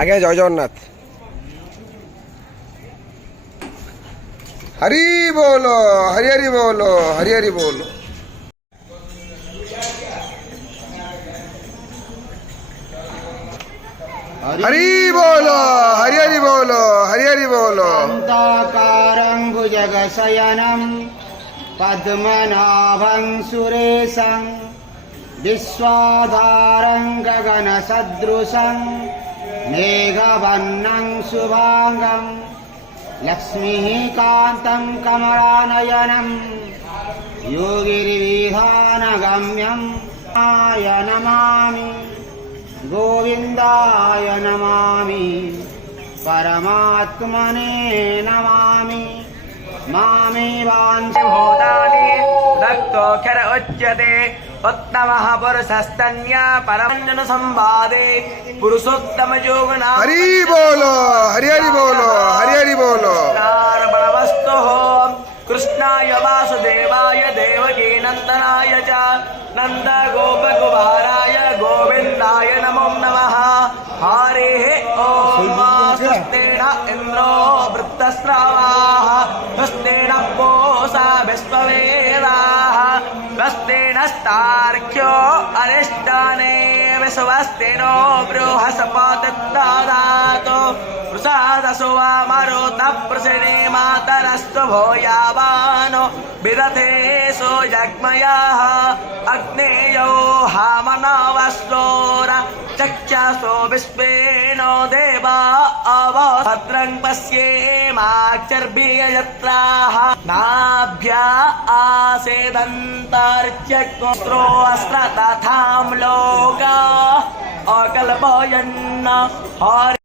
आगे जय जगन्नाथ। हरि बोलो, हरि हरि बोलो, हरि हरि बोलो। हरि बोलो, हरि हरि बोलो, हरि हरि बोलो। शान्ताकारं भुजगशयनं पद्मनाभं सुरेशं विश्वाधारं गगनसदृशं मेघवर्णं शुभांगं लक्ष्मीः कान्तं कमलानयनं योगिर्विधानगम्यं आय नमामि गोविन्दाय नमामि परमात्मने नमामि मामे वाञ्छभूतानि रक्तोऽक्षर उच्यते उत्तमः पुरुषस्तन्या परमञ्जन संवादे पुरुषोत्तम योगना। हरि बोलो, हरि हरि बोलो, हरि हरि बोलो। अर्पणमस्तुः कृष्णाय वासुदेवाय देवकी नन्दनाय च नन्दगोपकुमाराय गोविन्दाय नमो नमः। हरिः ॐ। स्वस्तेन इन्द्रो वृत्तस्रावाः स्वस्तेन पूषा विश्ववेदाः स्वस्तेनस्तार्क्ष्यो अरिष्टाने स्वस्तिनो बृहस्पतिर्दधातु प्रसादसो मरुतः प्रसृणे मातरस्तु भूयावानो विदधे सो जग्मयाः अग्नेयो हामनवस्तोर चक्षसो विश्वेनो देवा भद्रं पश्येमाक्षर्भिर्यत्राः नाभ्या आसेदन्तर्चक्रोऽस्त्र तथां लोका अकल्पयन् हरि